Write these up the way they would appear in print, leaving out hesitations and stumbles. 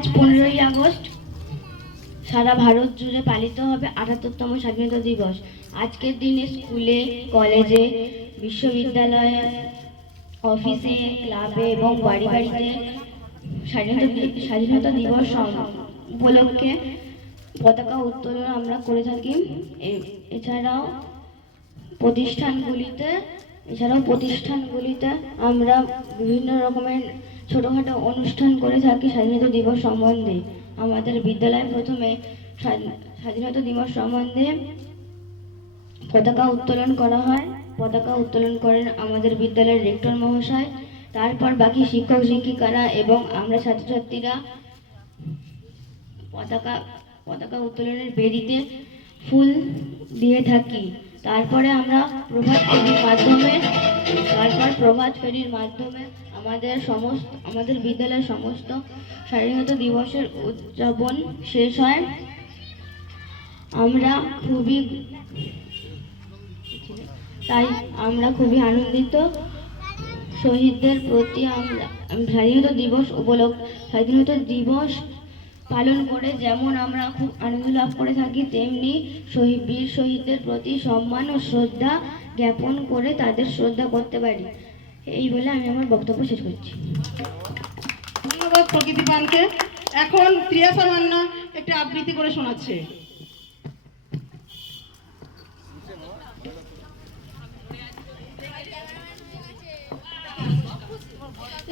আজ 15ই আগস্ট সারা ভারত জুড়ে পালিত হবে 78তম স্বাধীনতা দিবস। আজকের দিনে স্কুলে, কলেজে, বিশ্ববিদ্যালয়ে, অফিসে, ক্লাবে এবং বাড়ি বাড়িতে স্বাধীনতা দিবস উপলক্ষে পতাকা উত্তোলন আমরা করে থাকি। এছাড়াও প্রতিষ্ঠানগুলিতে আমরা বিভিন্ন রকমের ছোটখাটো অনুষ্ঠান করে থাকি স্বাধীনতা দিবস সম্বন্ধে। আমাদের বিদ্যালয়ে প্রথমে স্বাধীনতা দিবস সম্বন্ধে পতাকা উত্তোলন করা হয়। পতাকা উত্তোলন করেন আমাদের বিদ্যালয়ের রেক্টর মহাশয়। তারপর বাকি শিক্ষক শিক্ষিকারা এবং আমরা ছাত্রছাত্রীরা পতাকা উত্তোলনের বেদিতে ফুল দিয়ে থাকি। তারপরে আমরা প্রভাত ফেরির মাধ্যমে আমাদের বিদ্যালয়ের সমস্ত স্বাধীনতা দিবসের উদযাপন শেষ হয়। আমরা খুবই আনন্দিত। শহীদদের প্রতি আমরা স্বাধীনতা দিবস পালন করে যেমন আমরা খুব আনন্দ লাভ করে থাকি, তেমনি বীর শহীদদের প্রতি সম্মান ও শ্রদ্ধা জ্ঞাপন করে তাদের শ্রদ্ধা করতে পারি। এই বলে আমি আমার বক্তব্য শেষ করছি। ধন্যবাদ প্রকৃতিপানকে। এখন প্রিয়াসা মান্না একটা আবৃত্তি করে শোনাচ্ছে।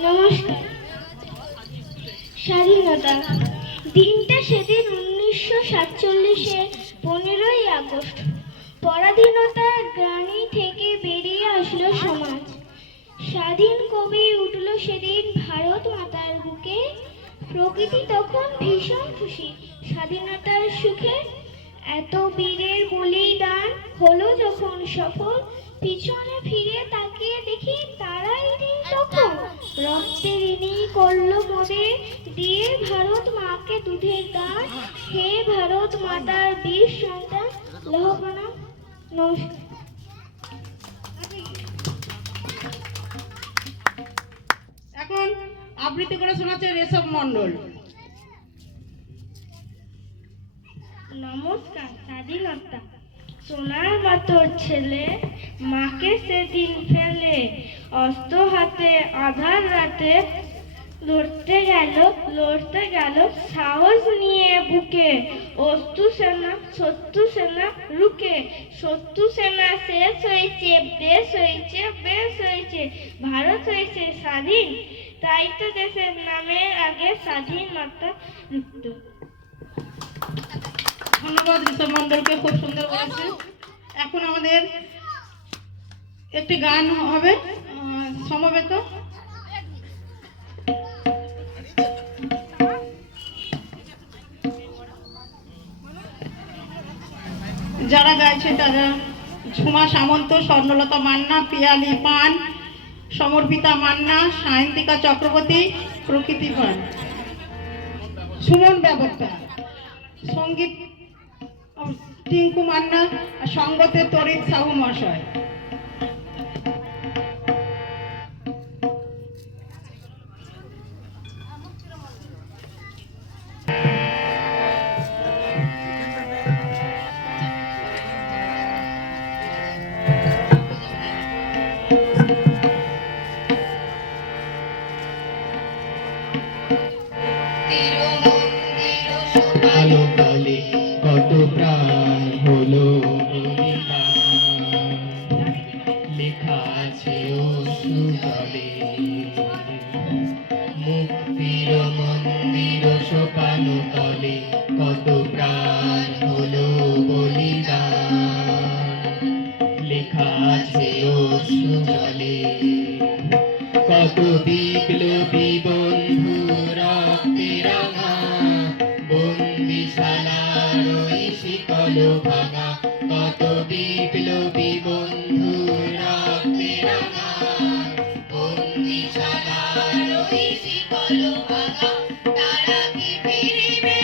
নমস্কার। স্বাধীনতা দিনটা সেদিন 1947-এর 15ই আগস্ট। পরাধীনতার গ্লানি থেকে বেরিয়ে আসলো সমাজ। স্বাধীন কবি উঠল সেদিন ভারত মাতার বুকে। প্রকৃতি তখন ভীষণ খুশি স্বাধীনতার সুখে। এত বীরের বলিদান হলো যখন সফল, পিছনে ফিরে তাকিয়ে দেখি তারাই দিন তখন রক্তের ঋণী করলো মোদের দিয়ে ভারত মাকে দুধের দান। হে ভারত মাতার বীর সন্তান, লৌহ প্রণাম। নমস্কার। এখন আবৃত্তি করে শোনাচ্ছে রেশব মণ্ডল। নমস্কার। স্বাধীনতা সোনার মতো ছেলে মাকে সেদিন ফেলে অস্ত্র হাতে আধার রাতে লড়তে গেল সাহস নিয়ে বুকে। শত্রু সেনা রুখে। শত্রু সেনা শেষ হয়েছে, দেশ হয়েছে বেশ হয়েছে, ভারত হয়েছে স্বাধীন। তাই তো দেশের নামের আগে স্বাধীনতা যুক্ত। ধন্যবাদ ঋষভ মণ্ডলকে, খুব সুন্দর বলেছে। এখন আমাদের একটি গান হবে সমবেত। যারা গাইছে তারা ঝুমা সামন্ত, স্বর্ণলতা মান্না, পিয়ালি পান, সমর্পিতা মান্না, সায়ন্তিকা চক্রবর্তী, প্রকৃতি পান, সুমন ব্যবস্থা, সঙ্গীত টিঙ্কু মান্না, সঙ্গতে তরিৎ সাহু মহাশয়। কত প্রাণ হলো লেখা আছে অশ্রু জলে। মুক্তির মন্দির সোপান তলে কত প্রাণ হলো বলিদান। লেখা আছে অশ্রু জলে। কত বিপ্লবী বন্ধু রক্তে রাঙা বন্দিশালার ওই শিকল ভাঙা। কত বিপ্লবী বন্ধু রক্তে রাঙা বন্দিশালার ওই শিকল ভাঙা। তারা কি ফিরিবে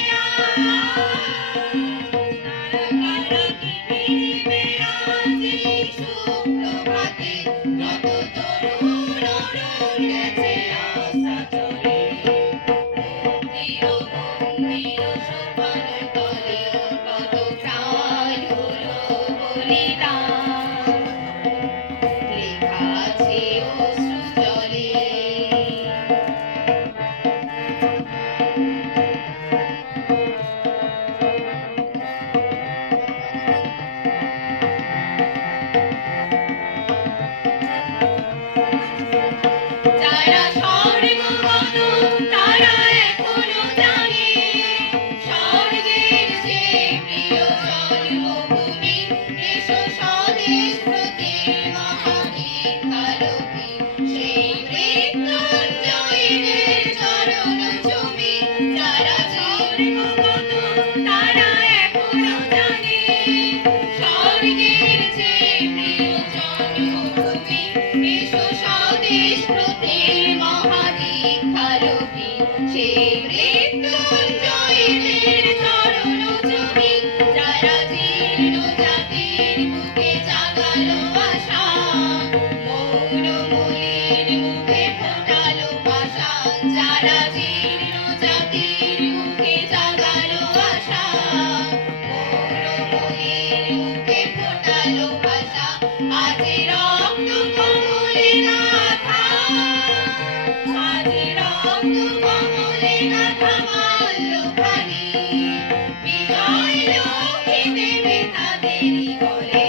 তারা কি ফিরিবে আজ এই সুপ্রভাতে। যত তরুণ গেছে আশা চলে। ভালোবাসা আজ রক্ত কমলে গাথা আজ রক্ত কমলে গাথা মাল্যখানি বিজয় লক্ষ্মী দেবে তাদেরই বলে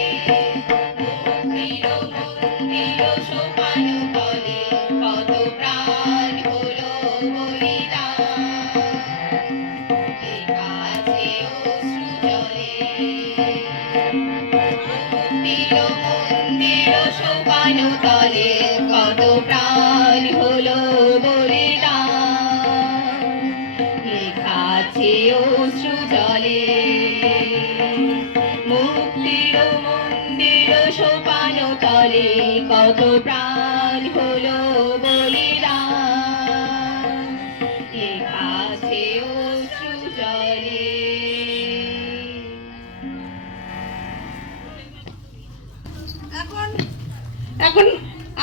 মুক্তির মন্দির সোপান তলে কত প্রাণ হলো বলিদান লেখা আছে অশ্রু জলে মুক্তির মন্দির সোপান তলে কত প্রাণ হলো বলিদান লেখা আছে অশ্রু জলে মুক্তির মন্দির সোপান তলে কত প্রাণ হলো বলিদান লেখা আছে অশ্রু জলে। এখন এখন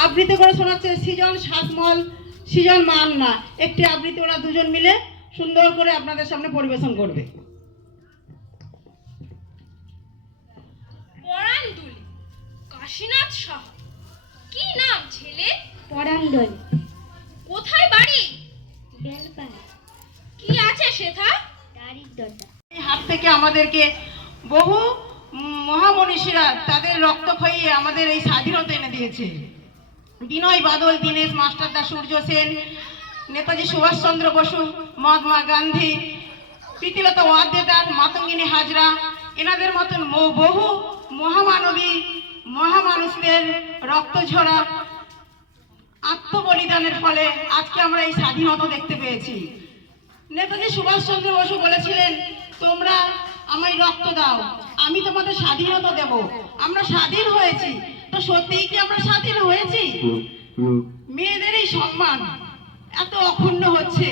আবৃত্তি করে শোনাচ্ছে সৃজন সাতমল, সৃজন মান্না। একটি আবৃত্তি ওরা দুজন মিলে সুন্দর করে আপনাদের সামনে পরিবেশন করবে। পরাণদুলি, কাশীনাথ সাহা। কি নাম ছেলে? পরাঙ্গল কোথায় বাড়ি? বেলপাড়া কি আছে সেথা? দারিদ্রতা এই হাত থেকে আমাদেরকে বহু মহামনীষীরা তাদের রক্ত খাইয়ে আমাদের এই স্বাধীনতা এনে দিয়েছে। বিনয় বাদল, দীনেশ মাস্টারদা, সূর্য সেন, নেতাজি সুভাষচন্দ্র বসু, মহাত্মা গান্ধী, প্রীতিলতা ওয়াদ্দেদার, মাতঙ্গিনী হাজরা, এনাদের মতন বহু মহামানবী মহামানুষদের রক্ত ঝরা আত্মবলিদানের ফলে আজকে আমরা এই স্বাধীনতা দেখতে পেয়েছি। নেতাজি সুভাষচন্দ্র বসু বলেছিলেন, তোমরা আমায় রক্ত দাও, আমি তোমাদের স্বাধীনতা দেব। আমরা স্বাধীন হয়েছি, তো সত্যিই কি আমরা স্বাধীন হয়েছি? মেয়েদের এই সম্মান এত অক্ষুণ্ণ হচ্ছে,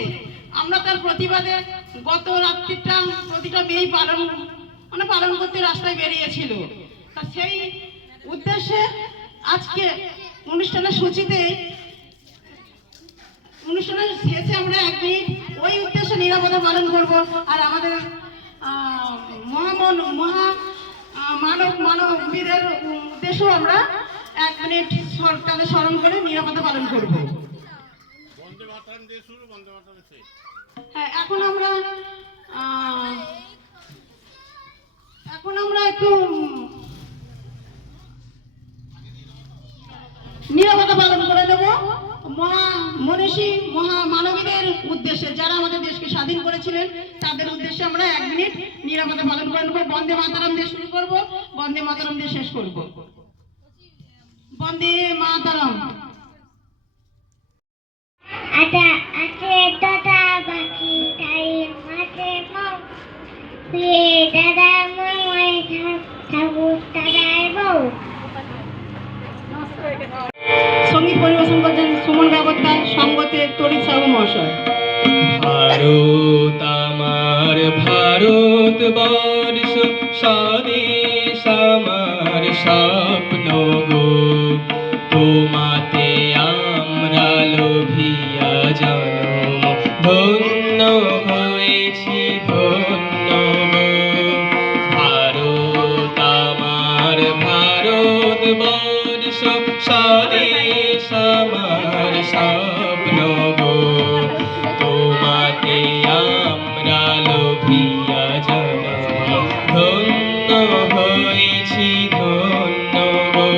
আমরা তার প্রতিবাদে গত রাত্রিটা প্রতিটা মেয়েই পালন করতে রাস্তায় বেরিয়েছিল। তা সেই উদ্দেশ্যে আজকে অনুষ্ঠানের সূচিতে অনুষ্ঠানের শেষে আমরা এক মিনিট ওই উদ্দেশ্যে নিরাপদা পালন করব। আর আমাদের মানবীদের উদ্দেশ্যেও আমরা এক মিনিট তাদের স্মরণ করে নিরাপদা পালন করব। হ্যাঁ, এখন আমরা একটু নিরাপত্তা পালন করে দেব মনীষী মহামানবীদের উদ্দেশ্যে, যারা আমাদের দেশকে স্বাধীন করেছিলেন তাদের উদ্দেশ্যে আমরা এক মিনিট নিরাপত্তা পালন করে নেব। বন্দে মাতরম দিয়ে শুরু করব, বন্দে মাতরম দিয়ে শেষ করব। বন্দে মাতরম। ada ate dada baki tai mate mau ye dada moi tabu tadai mau সঙ্গীত পরিবেশন করছেন সুমন ব্যবস্থা, সঙ্গতে তরিৎ সাহু মহাশয়। ভারত আমার ভারত বর্ষ, স্বদেশ আমার স্বপ্ন গো, তোমাতে আমরা লোভিয়া জন্ম, ধন্য হয়েছি ধন্য গো। ভারত আমার ভারত বর্ষ, স্বদেশ আমার স্বপ্ন গো, তোমাতে আমরা লোভিয়া জন্ম, ধন্য হয়েছি ধন্য গো।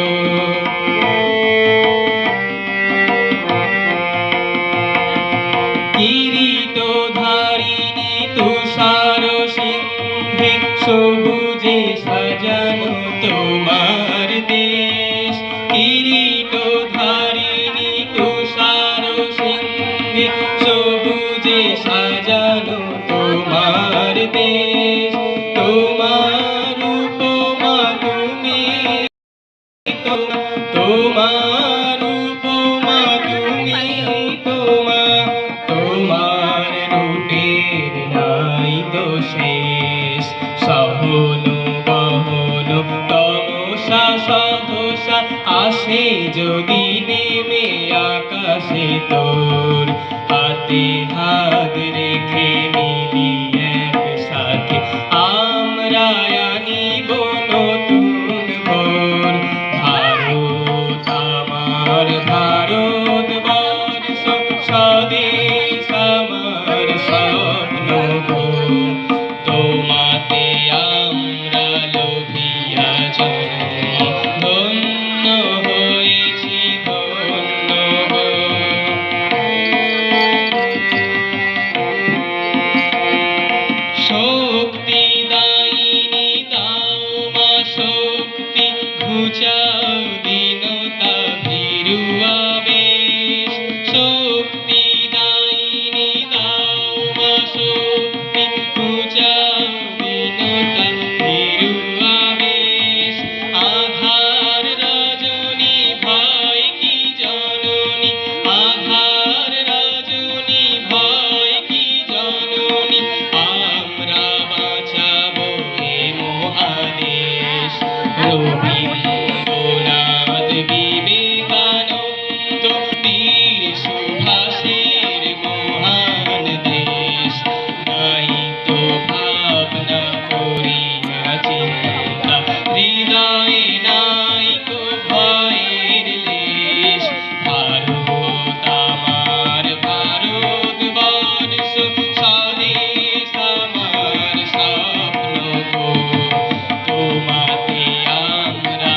কিরীটধারিণী তুষার সিংহে, সবুজে সাজানো তোমার দেশ। কিরীটধারিণী তুষার সিংহে, সবুজে সাজানো তোমার দেশ। তোমার উপমা তুমি, তোমার উপমা তুমি, তোমার রূপের নাই তো শেষ। সহন বহন তমসা সহসা আসে যদি নেমে আকাশে তোর, হাতে হাত রেখে মিলি একসাথে আমরা আনিব নতুন ভোর। ঘুচাও দীনতা ভীরু আবেশ শক্তি দায়িনী দাও মা শক্তি ঘুচাও দীনতা ভীরু আবেশ আধার রজনী ভয় কি জননী আধার রজনী ভয় কি জননী আমরা বাঁচাবো এ মহাদেশ রবীন্দ্রনাথ বিবেকানন্দ বীর সুভাষের মহান দেশ নাই তো ভাবনা করিয়া চিন্তা হৃদয়ে নাই কো ভয়ের লেশ ভারত আমার ভারতবর্ষ স্বদেশ আমার স্বপ্ন গো তোমাতে আমরা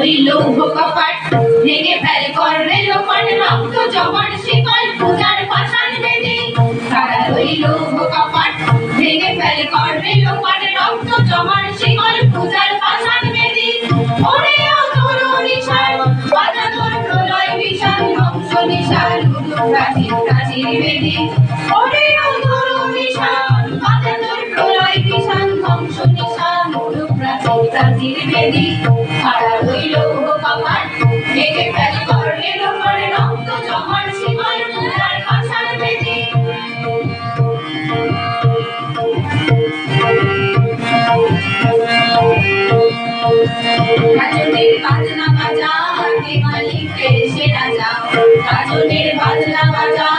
ওই লৌহ কপাট ভেঙে ফেলে করবে লোপাট রক্ত জমাট শিকল পূজার পাষাণ বেদী তারা ওই লৌহ কপাট ভেঙে ফেলে করবে লোপাট রক্ত জমাট শিকল পূজার পাষাণ বেদী ওরে ও তরুণী ছাড় বাজা তোর প্রলয় বিশাল ধ্বংস নিশাল প্রাচীর প্রাচীর বেদী ওরে ও তরুণী ছাড় বাজা তোর প্রলয় বিশাল ধ্বংস নিশাল প্রাচীর প্রাচীর বেদী তারা ওই লৌহ কপাট ভেঙে ফেলে করলে লোপাট রক্ত জমাট শিকল পূজার পাষাণ বেদী গাজনের বাজনা বাজা কে মালিককে সে রাজা গাজনের বাজনা বাজা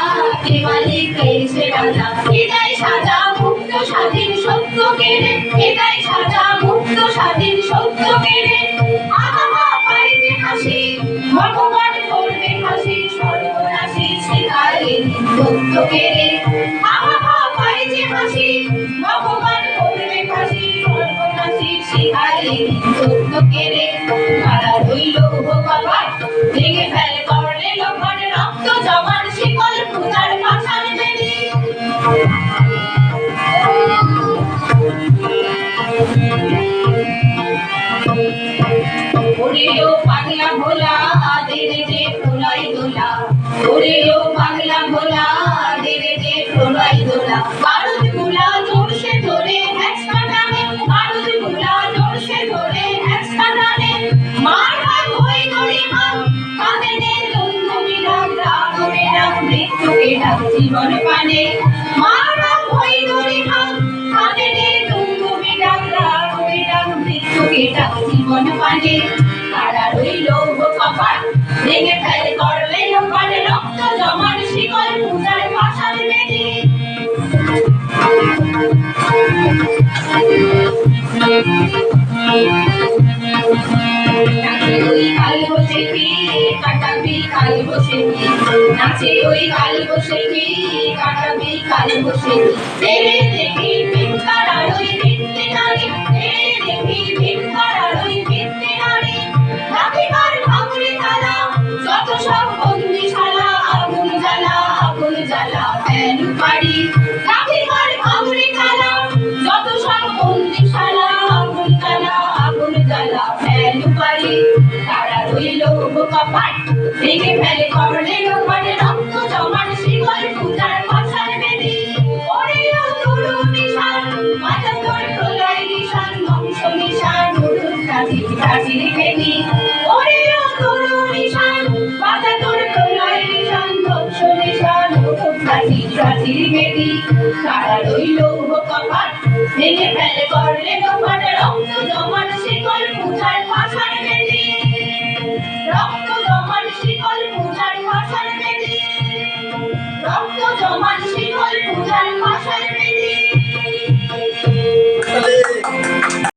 কে মালিককে সে রাজা এটাই সাজা মুক্ত স্বাধীন সত্য কেড়ে এটাই সাজা মুক্ত স্বাধীন সত্য কেড়ে আহা পাই যে হাসি ভগবান করবে হাসি সর্বনাশী শিকারে সত্য কেড়ে আহা পাই যে হাসি ভগবান করবে হাসি সর্বনাশী শিকারে সত্য কেড়ে তারা রইল কপাট ভেঙে ফেলে করলে লোপাট রক্ত জমাট শিকল পূজার পাষাণ বেদী ওরেও পাগলা ভোলা দেরে যে প্রলয় দোলা ওরেও পাগলা ভোলা দেরে যে প্রলয় দোলা বারুদ গুলা জোরসে ধরে একসা টানে বারুদ গুলা জোরসে ধরে একসা টানে মার ভাগ হই দড়ি ভাগ কাঁদে নে দুন্দুমি রাগ রাগরে রাগ মৃত্যুকে ডাক জীবন পানে মার ভাগ হই দড়ি ভাগ কাঁদে নে দুন্দুমি রাগ রাগরে রাগ মৃত্যুকে ডাক জীবন পানে তারা রইল কপাট ভেঙে ফেলে করলে লোপাট রক্ত জমাট শিকল পূজার পাষাণ বেদী ওই কাল বসে কি কাটাবি কাল বসে কি নাচে ওই কাল বসে কি কাটাবি কাল বসে কি তেরে দেখি ভিক্ষার ওই ভিত্তি নারী তেরে দেখি ভিক্ষার ওই ভিত্তি নারী রাখিবার ভাঙড়ি তালা যত সব বন্দিশালা আগুন জ্বালা ফেলু পারি রাখিবার ভাঙড়ি তালা যত সব বন্দিশালা আগুন জ্বালা ফেলু পারি তারা রইল কপাট ভেঙে ফেলে করলে লোপাটে রক্ত জমাট শিকল পূজার পাশার বেদি ওরেও তরু নিশান মাথা তোর প্রলয় নিশান ধ্বংস নিশান উঠুক কাঠির বেদি ওরেও তরু নিশান মাথা তোর প্রলয় নিশান ধ্বংস নিশান উঠুক কাঠির বেদি তারা রইল কপাট ভেঙে ফেলে করলে লোপাটে রক্ত জমাট শিকল পূজার পাশার